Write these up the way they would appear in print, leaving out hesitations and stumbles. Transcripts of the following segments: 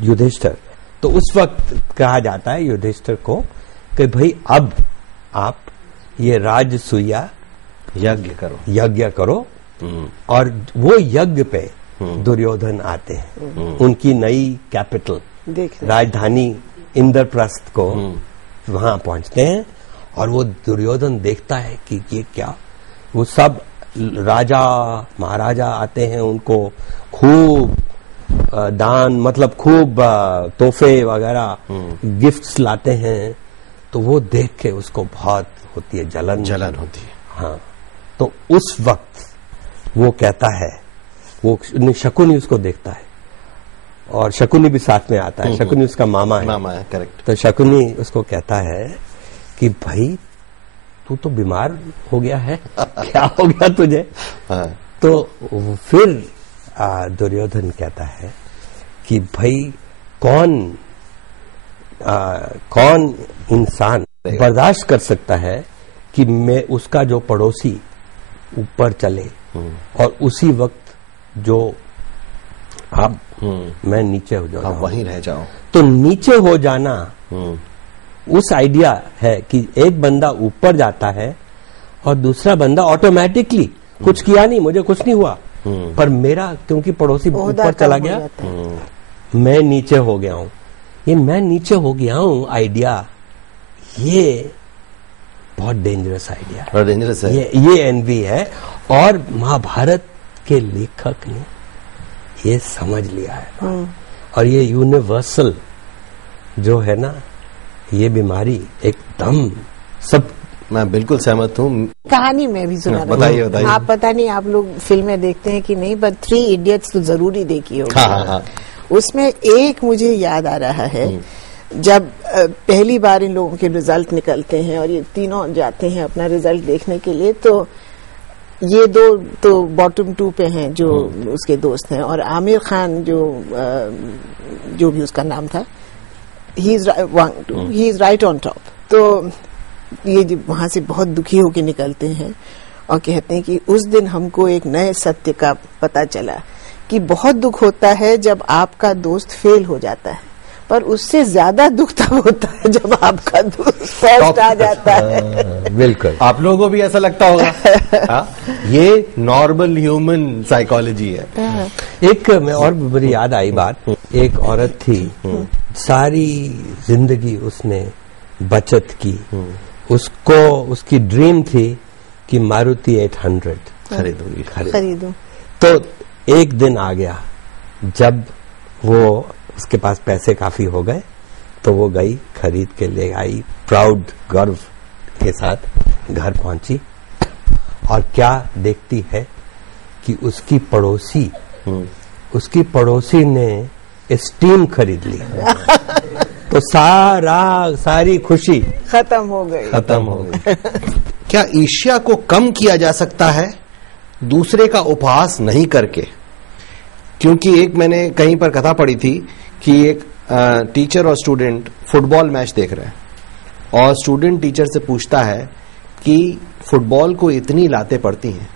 युधिष्ठिर, तो उस वक्त कहा जाता है युधिष्ठिर को कि भाई अब आप ये राजसूया यज्ञ करो। और वो यज्ञ पे दुर्योधन आते हैं, उनकी नई कैपिटल राजधानी इंद्रप्रस्थ को वहां पहुंचते हैं। और वो दुर्योधन देखता है कि ये क्या, वो सब राजा महाराजा आते हैं, उनको खूब दान, मतलब खूब तोहफे वगैरह गिफ्ट्स लाते हैं। तो वो देख के उसको बहुत होती है जलन होती है। हाँ, तो उस वक्त वो कहता है, वो शकुनी उसको देखता है और शकुनी भी साथ में आता है। शकुनी उसका मामा है, करेक्ट। तो शकुनी उसको कहता है कि भाई तू तो बीमार हो गया है, क्या हो गया तुझे? हाँ। तो फिर दुर्योधन कहता है कि भाई कौन इंसान बर्दाश्त कर सकता है कि मैं उसका जो पड़ोसी ऊपर चले और उसी वक्त जो आप मैं नीचे हो जाऊं, वहीं रह जाओ। तो नीचे हो जाना उस आइडिया है कि एक बंदा ऊपर जाता है और दूसरा बंदा ऑटोमेटिकली कुछ किया नहीं, मुझे कुछ नहीं हुआ, पर मेरा क्योंकि पड़ोसी ऊपर चला गया, मैं नीचे हो गया हूं। ये मैं नीचे हो गया हूं आइडिया, ये बहुत डेंजरस आइडिया, बहुत डेंजरस है। ये एनवी है। और महाभारत के लेखक ने ये समझ लिया है और ये यूनिवर्सल जो है ना, ये बीमारी एकदम सब। मैं बिल्कुल सहमत हूँ। कहानी में भी सुना, बताइए। आप पता नहीं आप लोग फिल्में देखते हैं कि नहीं, बट 3 इडियट्स तो जरूरी देखी होगी। हाँ। उसमें एक मुझे याद आ रहा है, जब पहली बार इन लोगों के रिजल्ट निकलते हैं और ये तीनों जाते हैं अपना रिजल्ट देखने के लिए, तो ये दो तो बॉटम 2 पे हैं जो उसके दोस्त हैं, और आमिर खान जो भी उसका नाम था, he is right on top. तो ये वहां से बहुत दुखी होकर निकलते हैं और कहते हैं कि उस दिन हमको एक नए सत्य का पता चला कि बहुत दुख होता है जब आपका दोस्त फेल हो जाता है, पर उससे ज्यादा दुख तब होता है जब आपका दोस्त फर्स्ट आ जाता है। बिल्कुल, आप लोगों को भी ऐसा लगता होगा। ये नॉर्मल ह्यूमन साइकोलॉजी है। एक और मेरी याद आई बात, एक औरत थी, सारी जिंदगी उसने बचत की, उसको उसकी ड्रीम थी कि मारुति 800 खरीदूं। तो एक दिन आ गया जब वो उसके पास पैसे काफी हो गए, तो वो गई खरीद के ले आई, प्राउड गर्व के साथ घर पहुंची और क्या देखती है कि उसकी पड़ोसी ने स्टीम खरीद ली। तो सारी खुशी खत्म हो गई। क्या ईर्ष्या को कम किया जा सकता है दूसरे का उपहास नहीं करके? क्योंकि एक मैंने कहीं पर कथा पढ़ी थी कि एक टीचर और स्टूडेंट फुटबॉल मैच देख रहे हैं और स्टूडेंट टीचर से पूछता है कि फुटबॉल को इतनी लातें पड़ती हैं,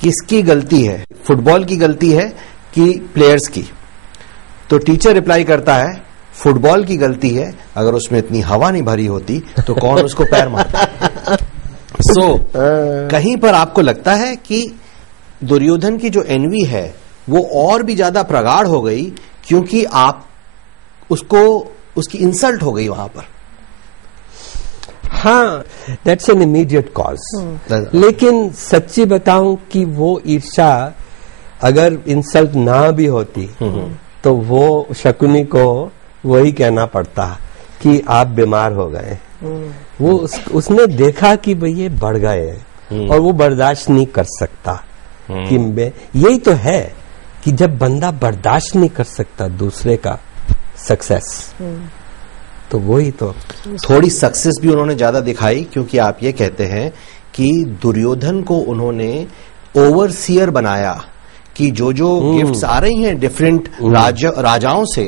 किसकी गलती है? फुटबॉल की गलती है कि प्लेयर्स की? तो टीचर रिप्लाई करता है, फुटबॉल की गलती है, अगर उसमें इतनी हवा नहीं भरी होती तो कौन उसको पैर मारता। कहीं पर आपको लगता है कि दुर्योधन की जो एनवी है वो और भी ज्यादा प्रगाढ़ हो गई क्योंकि आप उसकी इंसल्ट हो गई वहां पर? हाँ, दैट्स एन इमीडिएट कॉज। लेकिन सच्ची बताऊं कि वो ईर्ष्या अगर इंसल्ट ना भी होती तो वो शकुनी को वही कहना पड़ता कि आप बीमार हो गए। वो उसने देखा कि भाई ये बढ़ गए और वो बर्दाश्त नहीं कर सकता कि यही तो है कि जब बंदा बर्दाश्त नहीं कर सकता दूसरे का सक्सेस, तो वही तो थोड़ी सक्सेस भी उन्होंने ज्यादा दिखाई, क्योंकि आप ये कहते हैं कि दुर्योधन को उन्होंने ओवरसीयर बनाया कि जो गिफ्ट्स आ रही हैं डिफरेंट राजाओं से,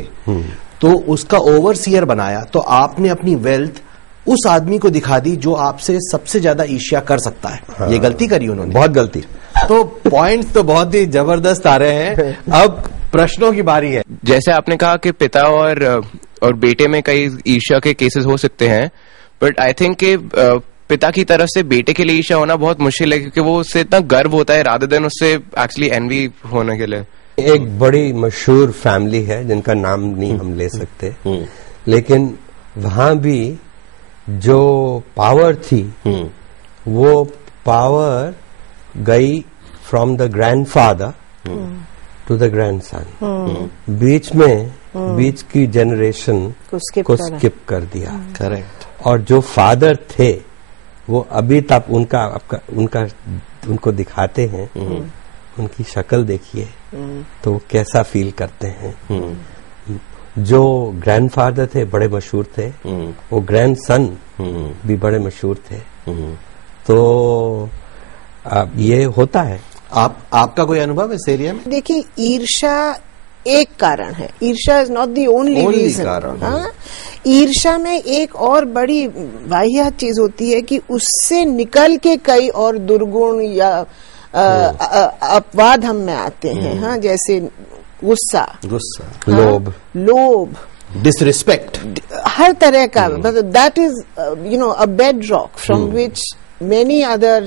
तो उसका ओवरसीयर बनाया। तो आपने अपनी वेल्थ उस आदमी को दिखा दी जो आपसे सबसे ज्यादा ईर्ष्या कर सकता है। हाँ। ये गलती करी उन्होंने, बहुत गलती। तो पॉइंट्स तो बहुत ही जबरदस्त आ रहे हैं। अब प्रश्नों की बारी है। जैसे आपने कहा कि पिता और बेटे में कई ईर्ष्या के केसेस हो सकते हैं, बट आई थिंक कि पिता की तरफ से बेटे के लिए ईर्ष्या होना बहुत मुश्किल है, क्योंकि वो उससे इतना गर्व होता है रादर देन उससे एक्चुअली एनवी होने के लिए। एक बड़ी मशहूर फैमिली है जिनका नाम नहीं हम ले सकते, लेकिन वहां भी जो पावर थी वो पावर गई from the grandfather to the grandson. बीच की जनरेशन को स्किप कर दिया। करेक्ट। और जो फादर थे वो अभी तक उनको दिखाते हैं, उनकी शक्ल देखिए तो वो कैसा फील करते हैं। जो ग्रैंडफादर थे बड़े मशहूर थे, वो ग्रैंडसन भी बड़े मशहूर थे। तो ये होता है। आपका कोई अनुभव इस एरिया में? देखिए, ईर्ष्या एक कारण है, ईर्ष्या is not the only reason. ईर्ष्या में एक और बड़ी वाहियात चीज होती है कि उससे निकल के कई और दुर्गुण या अपवाद हम में आते हैं। हाँ, जैसे गुस्सा, लोभ, डिसरिस्पेक्ट, हर तरह का, मतलब that is a bed rock from which many other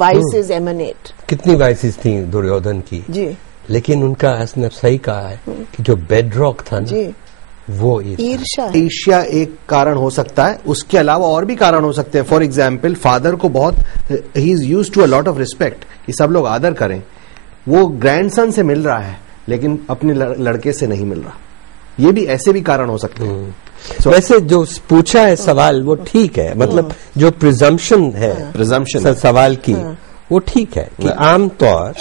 vices emanate. कितनी वाइसेस थी दुर्योधन की जी, लेकिन उनका असने सही कहा है कि जो बेडरॉक था ना, वो ईर्ष्या एक कारण हो सकता है। उसके अलावा और भी कारण हो सकते हैं। फॉर एग्जाम्पल, फादर को बहुत ही is use to a lot of respect कि सब लोग आदर करें। वो ग्रैंडसन से मिल रहा है लेकिन अपने लड़के से नहीं मिल रहा। ये भी ऐसे भी कारण हो सकते हैं। वैसे जो पूछा है सवाल वो ठीक है, मतलब जो प्रिजम्पशन है सवाल की वो ठीक है कि आमतौर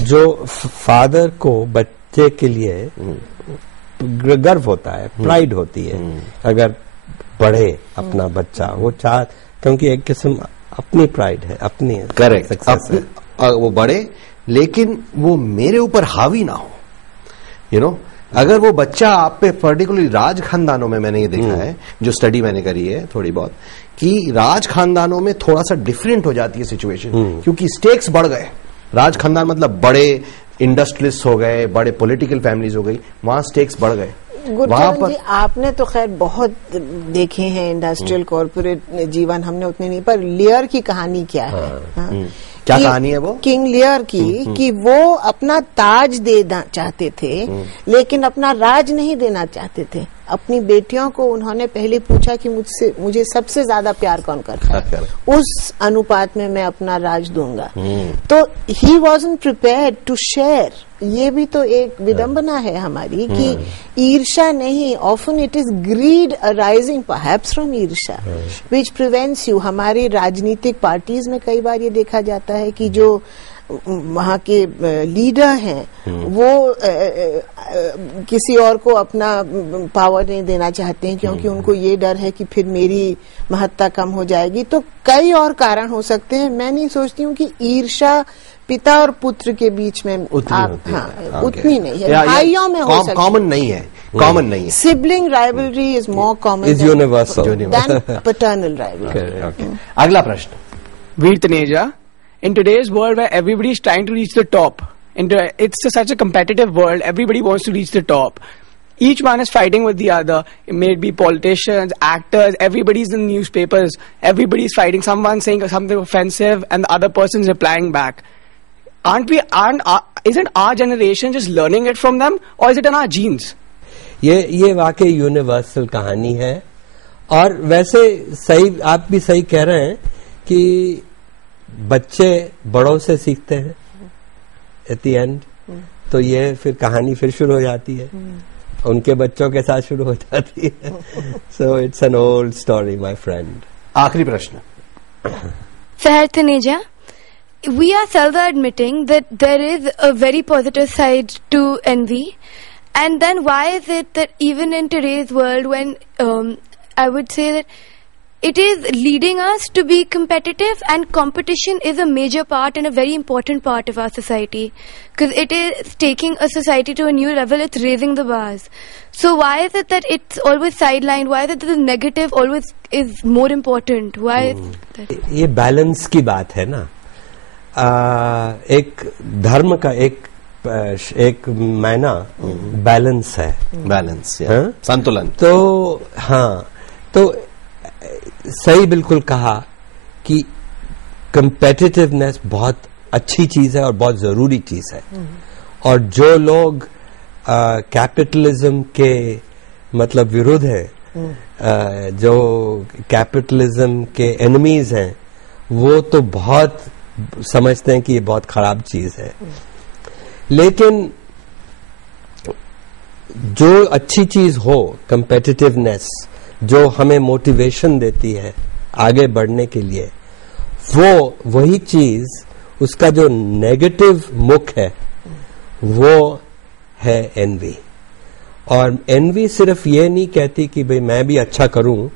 जो फादर को बच्चे के लिए गर्व होता है, प्राइड होती है अगर बढ़े अपना बच्चा, वो क्योंकि एक किस्म अपनी प्राइड है, अपनी करेक्ट, वो बढ़े लेकिन वो मेरे ऊपर हावी ना हो। यू नो, अगर वो बच्चा आप पे, पर्टिकुलरली राज खानदानों में मैंने ये देखा है, जो स्टडी मैंने करी है थोड़ी बहुत, कि राज खानदानों में थोड़ा सा डिफरेंट हो जाती है सिचुएशन, क्योंकि स्टेक्स बढ़ गए। राज खानदान मतलब बड़े इंडस्ट्रियलिस्ट हो गए, बड़े पॉलिटिकल फैमिलीज हो गई, वहां स्टेक्स बढ़ गए। वहां पर आपने तो खैर बहुत देखे हैं इंडस्ट्रियल कॉर्पोरेट जीवन, हमने उतने नहीं, पर लियर की कहानी क्या है? क्या कहानी है वो? किंग लियर की कि वो अपना ताज देना चाहते थे लेकिन अपना राज नहीं देना चाहते थे। अपनी बेटियों को उन्होंने पहले पूछा कि मुझे सबसे ज्यादा प्यार कौन करता है, उस अनुपात में मैं अपना राज दूंगा। तो ही वॉजंट प्रिपेयर्ड टू शेयर। ये भी तो एक विडंबना है हमारी कि ईर्ष्या नहीं, often it is greed arising perhaps from ईर्ष्या विच प्रिवेंट्स यू। हमारी राजनीतिक पार्टीज में कई बार ये देखा जाता है कि जो वहाँ के लीडर हैं वो किसी और को अपना पावर नहीं देना चाहते हैं क्योंकि उनको ये डर है कि फिर मेरी महत्ता कम हो जाएगी। तो कई और कारण हो सकते हैं। मैं नहीं सोचती हूँ कि ईर्ष्या पिता और पुत्र के बीच में उतनी नहीं है, भाइयों में हो सकती है, कॉमन नहीं है, कॉमन नहीं है। Sibling rivalry is more common, is universal then paternal rivalry. अगला प्रश्न, वीर Taneja, in today's world where everybody is trying to reach the top, it's such a competitive world, everybody wants to reach the top. Each one is fighting with the other. It may be politicians, actors, everybody's in newspapers, everybody's fighting, someone saying something offensive and the other person's replying back. Isn't our generation just learning it from them, or is it in our genes? ये वाकई universal कहानी है। और वैसे सही, आप भी सही कह रहे हैं कि बच्चे बड़ों से सीखते हैं एट द एंड, तो ये फिर कहानी फिर शुरू हो जाती है, उनके बच्चों के साथ शुरू हो जाती है। So it's an old story my friend. आखिरी प्रश्न, फहर Taneja, we are self-admitting that there is a very positive side to envy, and then why is it that even in today's world when I would say that it is leading us to be competitive, and competition is a major part and a very important part of our society, because it is taking a society to a new level, it's raising the bars. So why is it that it's always sidelined? Why is it that the negative always is more important? Why is that? ये balance की बात है ना। एक धर्म का, एक एक मायना बैलेंस है, बैलेंस, हाँ? संतुलन। तो हाँ, तो सही बिल्कुल कहा कि कंपेटिटिवनेस बहुत अच्छी चीज है और बहुत जरूरी चीज है। और जो लोग कैपिटलिज्म के मतलब विरुद्ध है, जो कैपिटलिज्म के एनिमीज हैं, वो तो बहुत समझते हैं कि ये बहुत खराब चीज है। लेकिन जो अच्छी चीज हो, कंपेटिटिवनेस, जो हमें मोटिवेशन देती है आगे बढ़ने के लिए, वो वही चीज, उसका जो नेगेटिव मुख है वो है एनवी। और एनवी सिर्फ ये नहीं कहती कि भाई मैं भी अच्छा करूं,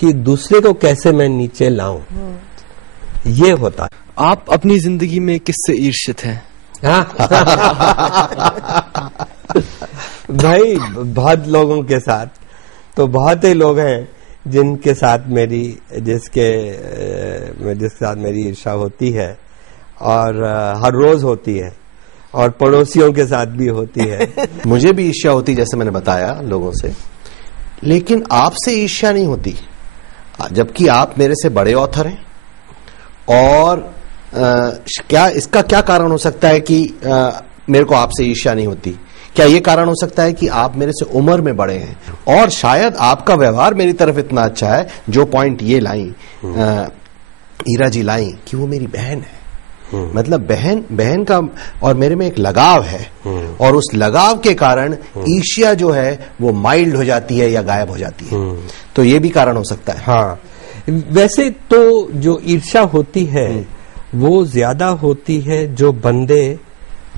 कि दूसरे को कैसे मैं नीचे लाऊं, ये होता है। आप अपनी जिंदगी में किससे ईर्ष्यित हैं? भाई बहुत लोगों के साथ, तो बहुत ही लोग हैं जिनके साथ जिसके साथ मेरी ईर्ष्या होती है, और हर रोज होती है, और पड़ोसियों के साथ भी होती है। मुझे भी ईर्ष्या होती, जैसे मैंने बताया लोगों से, लेकिन आपसे ईर्ष्या नहीं होती, जबकि आप मेरे से बड़े ऑथर हैं। और क्या इसका क्या कारण हो सकता है कि मेरे को आपसे ईर्ष्या नहीं होती? क्या ये कारण हो सकता है कि आप मेरे से उम्र में बड़े हैं, और शायद आपका व्यवहार मेरी तरफ इतना अच्छा है, जो पॉइंट ये लाई ईरा जी लाई कि वो मेरी बहन है। मतलब बहन का और मेरे में एक लगाव है, और उस लगाव के कारण ईर्ष्या जो है वो माइल्ड हो जाती है या गायब हो जाती है। तो ये भी कारण हो सकता है। हाँ, वैसे तो जो ईर्ष्या होती है वो ज्यादा होती है जो बंदे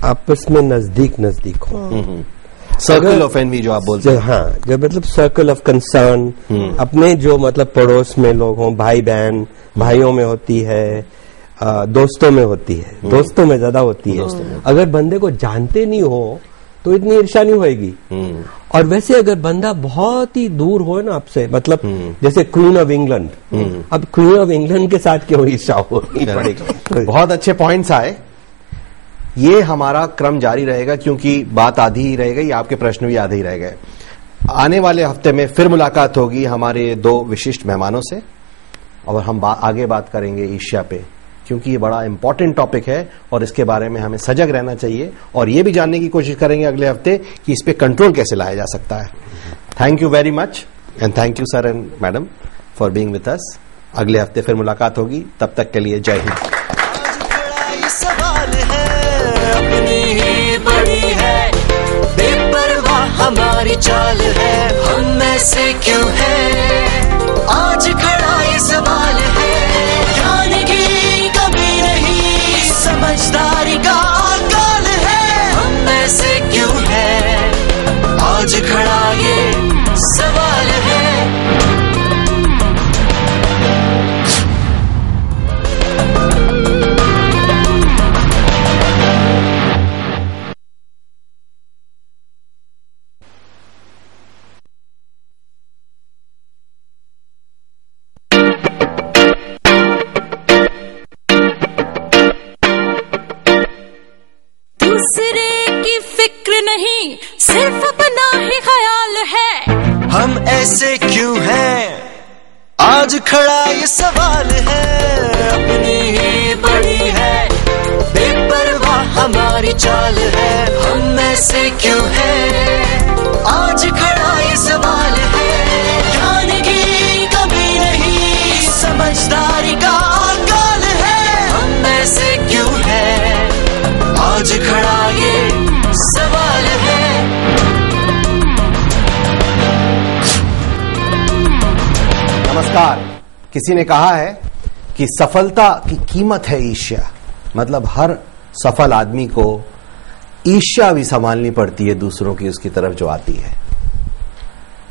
आपस में नजदीक हो। सर्कल ऑफ एनवी जो आप बोलते हैं। हाँ, जो मतलब सर्कल ऑफ कंसर्न, अपने जो मतलब पड़ोस में लोग हों, भाई बहन, भाइयों में होती है, दोस्तों में होती है, दोस्तों में ज्यादा होती है। अगर बंदे को जानते नहीं हो तो इतनी ईर्ष्या नहीं होगी। और वैसे अगर बंदा बहुत ही दूर हो ना आपसे, मतलब जैसे क्वीन ऑफ इंग्लैंड, अब क्वीन ऑफ इंग्लैंड के साथ क्यों ईर्ष्या होगी पड़ेगी? बहुत अच्छे पॉइंट्स आए। ये हमारा क्रम जारी रहेगा, क्योंकि बात आधी ही रह गई, आपके प्रश्न भी आधे ही रह गए। आने वाले हफ्ते में फिर मुलाकात होगी हमारे दो विशिष्ट मेहमानों से, और हम आगे बात करेंगे ईर्ष्या पे, क्योंकि ये बड़ा इंपॉर्टेंट टॉपिक है और इसके बारे में हमें सजग रहना चाहिए, और ये भी जानने की कोशिश करेंगे अगले हफ्ते कि इस पे कंट्रोल कैसे लाया जा सकता है। Thank you very much, and thank you sir and madam for being with us. अगले हफ्ते फिर मुलाकात होगी, तब तक के लिए जय हिंद। हमारी चाल है, हम ऐसे क्यों हैं? आज खड़ा ये सवाल है, ज्ञान की कमी नहीं, समझदारी का काल है, हम ऐसे क्यों हैं? आज खड़ा ये सवाल है। सिर्फ अपना ही ख्याल है, हम ऐसे क्यों हैं? आज खड़ा ये सवाल है, अपनी ही बड़ी है, बेपरवाह हमारी चाल है, हम ऐसे क्यों हैं? आज खड़ा ये सवाल है, ज्ञान की कमी नहीं, समझदारी का काल है, हम ऐसे क्यों हैं? आज खड़ा ये सवाल है। नमस्कार। किसी ने कहा है कि सफलता की कीमत है ईर्ष्या, मतलब हर सफल आदमी को ईर्ष्या भी संभालनी पड़ती है दूसरों की उसकी तरफ जो आती है।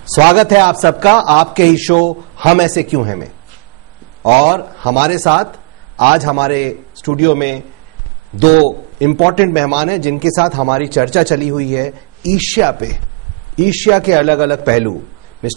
स्वागत है आप सबका आपके ही शो हम ऐसे क्यों हैं में, और हमारे साथ आज हमारे स्टूडियो में दो इंपॉर्टेंट मेहमान हैं जिनके साथ हमारी चर्चा चली हुई है ईर्ष्या पे, ईर्ष्या के अलग अलग पहलू। मिस्टर